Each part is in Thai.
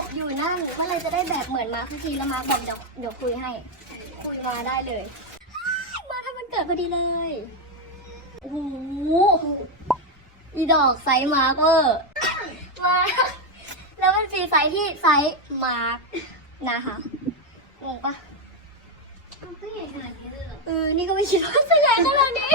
นั่นเมื่อไหรจะได้แบบเหมือนมาร์คสักทีแล้วมาร์คบอกเดี๋ยวเดี๋ยวคุยให้ คุยมาได้เลยมาทำมันเกิดพอดีเลยโอ้โหอีดอกไซส์มาร์คเวอร์มาแล้วมันฟรีไซส์ที่ไซส์มาร์คนะคะงงปะมันก็ใหญ่ขนาดนี้เลยเหรอเออนี่ก็ไม่คิดว่าจะใหญ่ขนาดนี้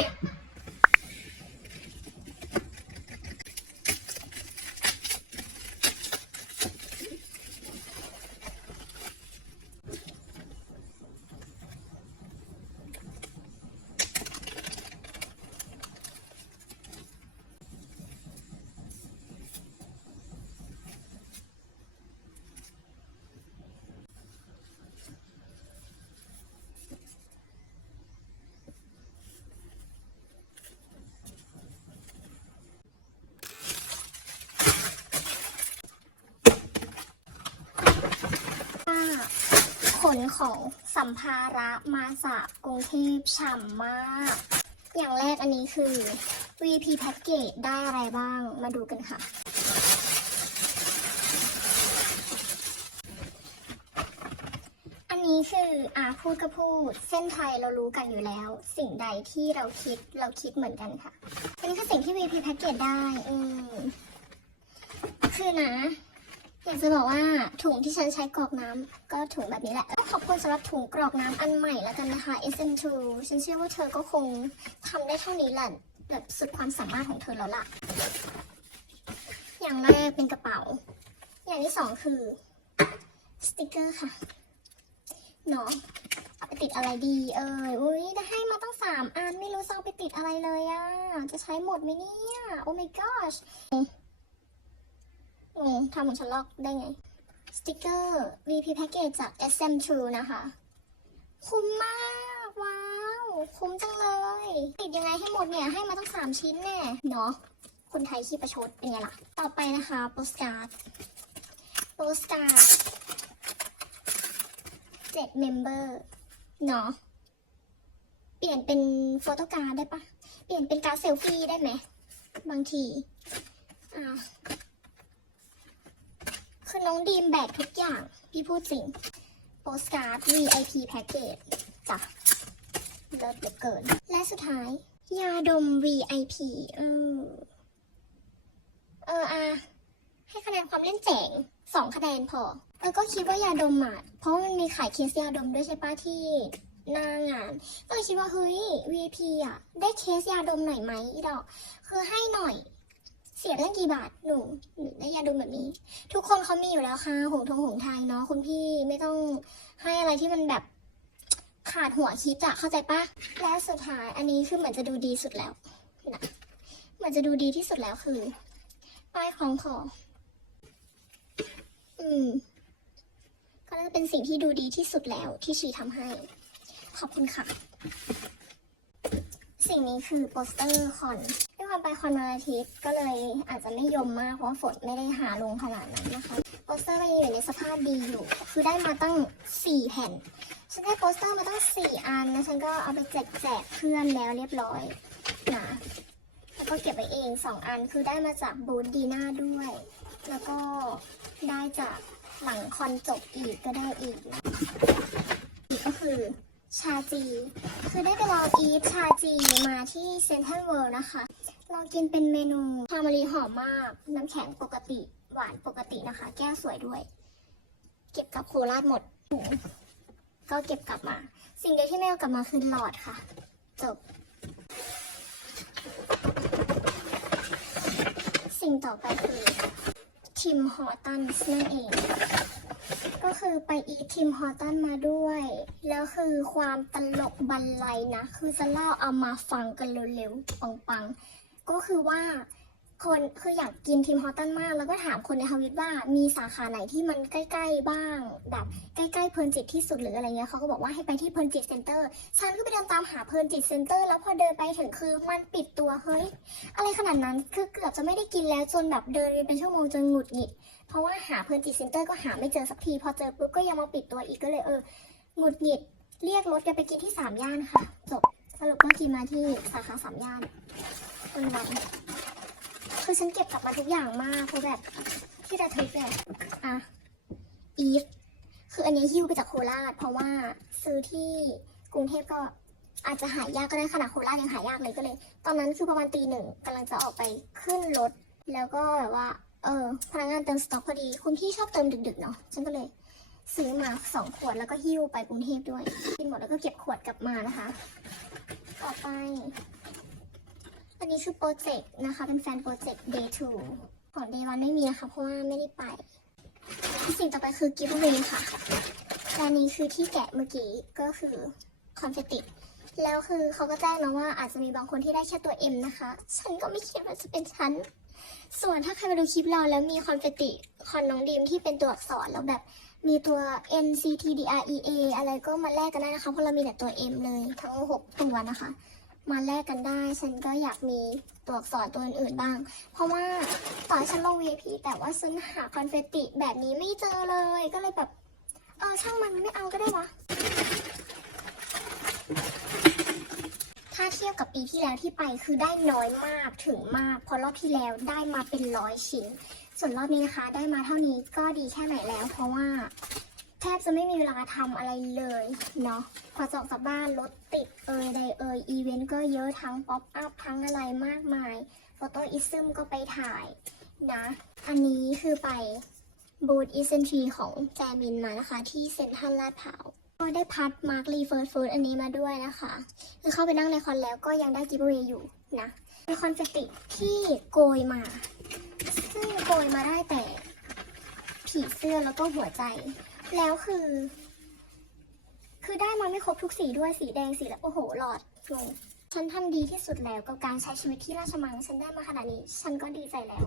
ข นของสัมภาระมาจากกรุงเทพฉ่ำมาก อย่างแรกอันนี้คือ VP Package ได้อะไรบ้างมาดูกันค่ะ อันนี้คืออ่าพูดก็พูด เส้นไทยเรารู้กันอยู่แล้ว สิ่งใดที่เราคิดเราคิดเหมือนกันค่ะ อันนี้คือสิ่งที่ VP Package ได้ อืมคือนะ อยากจะบอกว่าถุงที่ฉันใช้กรอกน้ำก็ถุงแบบนี้แหละ ขอบคุณสำหรับถุงกรอกน้ำอันใหม่แล้วกันนะคะ SM2 ฉันเชื่อว่าเธอก็คงทำได้เท่านี้แหละแบบสุดความสามารถของเธอแล้วล่ะ อย่างแรกเป็นกระเป๋า อย่างที่สองคือสติกเกอร์ค่ะเนาะเอาไปติดอะไรดีเอ่ยอุ้ยได้ให้มาตั้งสามอันไม่รู้จะเอาไปติดอะไรเลยอะจะใช้หมดไหมเนี่ย โอ้ my gosh งงทำเหมือนฉันลอกได้ไง สติกเกอร์ VP Package จาก SM True นะคะ คุ้มมาก ว้าว คุ้มจังเลย ติดยังไงให้หมดเนี่ย ให้มาตั้งสามชิ้นแน่เนาะคนไทยขี้ประชดเป็นไงล่ะ ต่อไปนะคะโปสการ์ดโปสการ์ดเจ็ดเมมเบอร์เนาะเปลี่ยนเป็นโฟโต้การ์ดได้ปะเปลี่ยนเป็นการดเซลฟี่ได้ไหม บางที อ่า คือน้องดีมแบกทุกอย่าง พี่พูดจริง โปสการ์ด VIP Package จ้ะเลิศเหลือเกิน และสุดท้าย ยาดม VIP เออ เอออะให้คะแนนความเล่นเจ๋งสองคะแนนพอ เออก็คิดว่ายาดมอะเพราะมันมีขายเคสยาดมด้วยใช่ปะที่หน้างาน ก็เลยคิดว่าเฮ้ย VIP อะ ได้เคสยาดมหน่อยไหมอีดอก คือให้หน่อย สียเรื่องกี่บาทหนูหนูได้ยาดมแบบนี้ ทุกคนเขามีอยู่แล้วค่ะหงทงหงไทยเนาะคุณพี่ไม่ต้องให้อะไรที่มันแบบขาดหัวคิดอะเข้าใจปะและสุดท้ายอันนี้คือเหมือนจะดูดีสุดแล้วนะเหมือนจะดูดีที่สุดแล้วคือ ป้ายคล้องคออืม ก็น่าจะเป็นสิ่งที่ดูดีที่สุดแล้วที่ชีทำให้ ขอบคุณค่ะ สิ่งนี้คือโปสเตอร์คอน ด้วยความไปคอนวันอาทิตย์ก็เลยอาจจะไม่ยมมากเพราะฝนไม่ได้หาลงขนาดนั้นนะคะโปสเตอร์ก็ยังอยู่ในสภาพดีอยู่ คือได้มาตั้ง 4 แผ่น ฉันได้โปสเตอร์มาตั้ง 4 อันแล้วฉันก็เอาไปแจกแจกเพื่อนแล้วเรียบร้อยนะแล้วก็เก็บไว้เอง 2 อันคือได้มาจากบูธดีน่าด้วย แล้วก็ได้จากหลังคอนจบอีกก็ได้อีกนะอีกก็คือชาจี คือได้ไปลองอีฟชาจีมาที่เซนทรัลเวิลด์นะคะ ลองกินเป็นเมนูชามะลิหอมมาก น้ำแข็งปกติ หวานปกตินะคะ แก้วสวยด้วย เก็บกับโคราชหมด ก็เก็บกลับมา สิ่งเดียวที่ไม่เอากลับมาคือหลอดค่ะ จบ สิ่งต่อไปคือทิมฮอตันนั่นเอง ก็คือไปอีทิมฮอตันมาด้วย แล้วคือความตลกบันไลนะ คือจะเล่าเอามาฟังกันเร็วๆปังๆ ก็คือว่าคนคืออยากกินทิมฮอร์ตันมาก แล้วก็ถามคนในทวิตว่ามีสาขาไหนที่มันใกล้ๆบ้าง แบบใกล้ๆเพลินจิตที่สุดหรืออะไรเงี้ยเขาก็บอกว่าให้ไปที่เพลินจิตเซ็นเตอร์ฉันก็ไปเดินตามหาเพลินจิตเซ็นเตอร์แล้วพอเดินไปถึงคือมันปิดตัวเฮ้ยอะไรขนาดนั้นคือเกือบจะไม่ได้กินแล้วจนแบบเดินไปเป็นชั่วโมงจนหงุดหงิด เพราะว่าหาเพลินจิตเซ็นเตอร์ก็หาไม่เจอสักทีพอเจอปุ๊บก็ยังมาปิดตัวอีกก็เลยเออหงุดหงิด เรียกรถกันไปกินที่สามย่านค่ะ จบสรุปก็กินมาที่สาขาสามย่าน วันวันคือฉันเก็บกลับมาทุกอย่างมากเพราะแบบที่ระทึกเนี่ยอะอีฟคืออันนี้หิ้วไปจากโคราช เพราะว่าซื้อที่กรุงเทพก็อาจจะหายากก็ได้ขนาดโคราชยังหายากเลยก็เลย ตอนนั้นคือประมาณตีหนึ่งกำลังจะออกไปขึ้นรถ แล้วก็แบบว่า เออพนักงานเติมสต็อกพอดี คุณพี่ชอบเติมดึกๆเนาะฉันก็เลยซื้อมาสองขวดแล้วก็หิ้วไปกรุงเทพด้วย กินหมดแล้วก็เก็บขวดกลับมานะคะ ต่อไป อันนี้คือโปรเจกต์นะคะ เป็นแฟนโปรเจกต์ day 2 ของ day 1 ไม่มีนะคะ เพราะว่าไม่ได้ไป สิ่งต่อไปคือ giveaway ค่ะและอันนี้คือที่แกะเมื่อกี้ก็คือคอนเฟติแล้วคือเขาก็แจ้งมาว่าอาจจะมีบางคนที่ได้แค่ตัว M นะคะ ฉันก็ไม่คิดว่าจะเป็นฉัน ส่วนถ้าใครมาดูคลิปเราแล้วมีคอนเฟติคอนน้องดีมที่เป็นตัวอักษรแล้วแบบมีตัว N C T D R E A อะไรก็มาแลกกันได้นะคะ เพราะเรามีแต่ตัว M เลยทั้ง 6 ตัวนะคะ มาแลกกันได้ ฉันก็อยากมีตัวอักษรตัวอื่นๆบ้าง เพราะว่าตอนฉันลง VIP แต่ว่าฉันหาคอนเฟติแบบนี้ไม่เจอเลย ก็เลยแบบเออช่างมันไม่เอาก็ได้วะ ถ้าเทียบกับปีที่แล้วที่ไปคือได้น้อยมากถึงมาก เพราะรอบที่แล้วได้มาเป็นร้อยชิ้น ส่วนรอบนี้นะคะ ได้มาเท่านี้ก็ดีแค่ไหนแล้ว เพราะว่า แทบจะไม่มีเวลาทำอะไรเลยเนาะพอจออกจากบ้านรถติดเอยใดเอยอีเวนต์ก็เยอะทั้งป๊อปอัพทั้งอะไรมากมายโฟโต้อิซึมก็ไปถ่ายนะ อันนี้คือไปบูธอีเซนทรีของแจมินมานะคะ ที่เซ็นทรัลลาดพร้าวก็ได้พัดมาร์ครีเฟิร์สฟูดอันนี้มาด้วยนะคะ คือเข้าไปนั่งในคอนแล้วก็ยังได้กิฟต์เวย์อยู่นะเป็นคอนเฟตติที่โกยมา ซึ่งโกยมาได้แต่ผีเสื้อแล้วก็หัวใจ แล้วคือ คือได้มาไม่ครบทุกสีด้วยสีแดงสีแล้วโอ้โหหลอดงงฉันทำดีที่สุดแล้วกับการใช้ชีวิตที่ราชมังฉันได้มาขนาดนี้ ฉันก็ดีใจแล้ว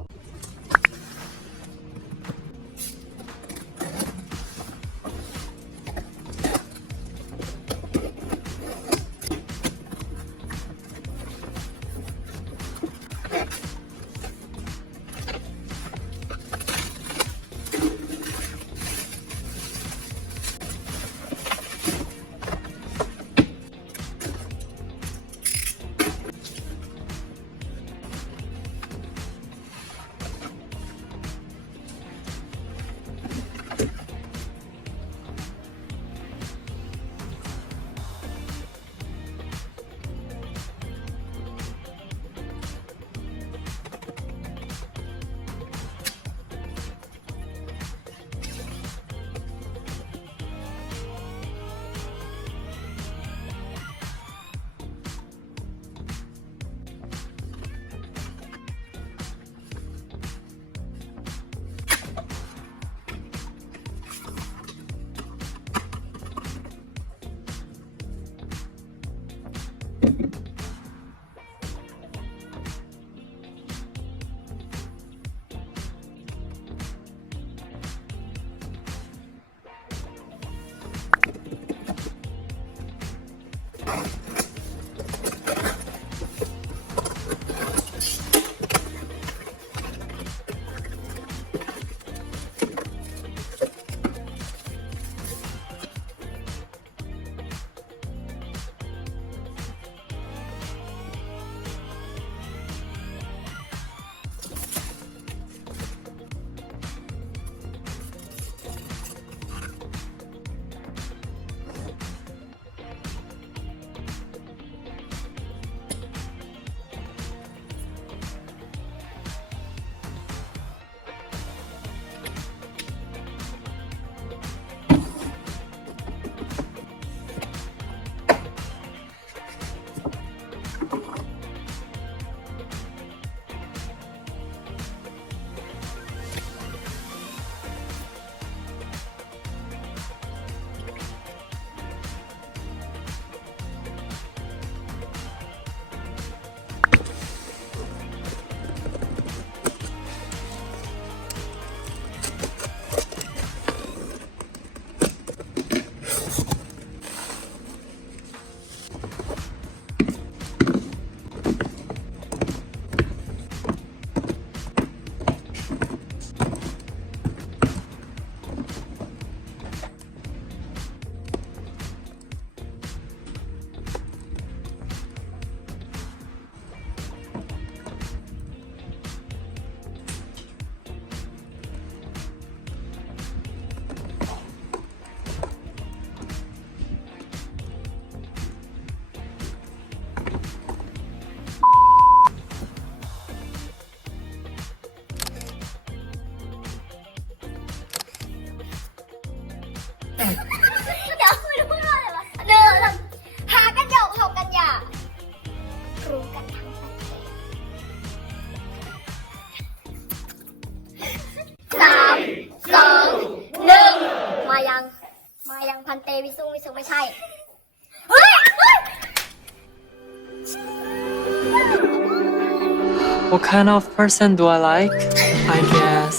What kind of person do I like? I guess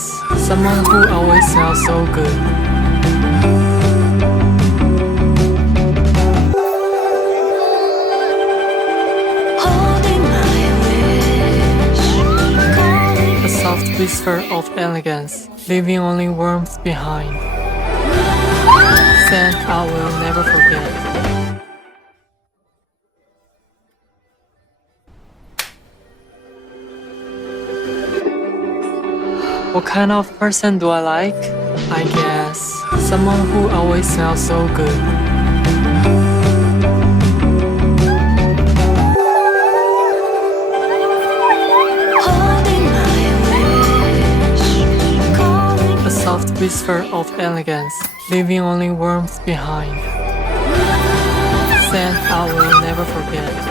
someone who always smells so good. A soft whisper of elegance, leaving only warmth behind. I will never forget. What kind of person do I like? I guess someone who always smells so good. holding my wish, calling A soft whisper of elegance, leaving only warmth behind. Scent I will never forget.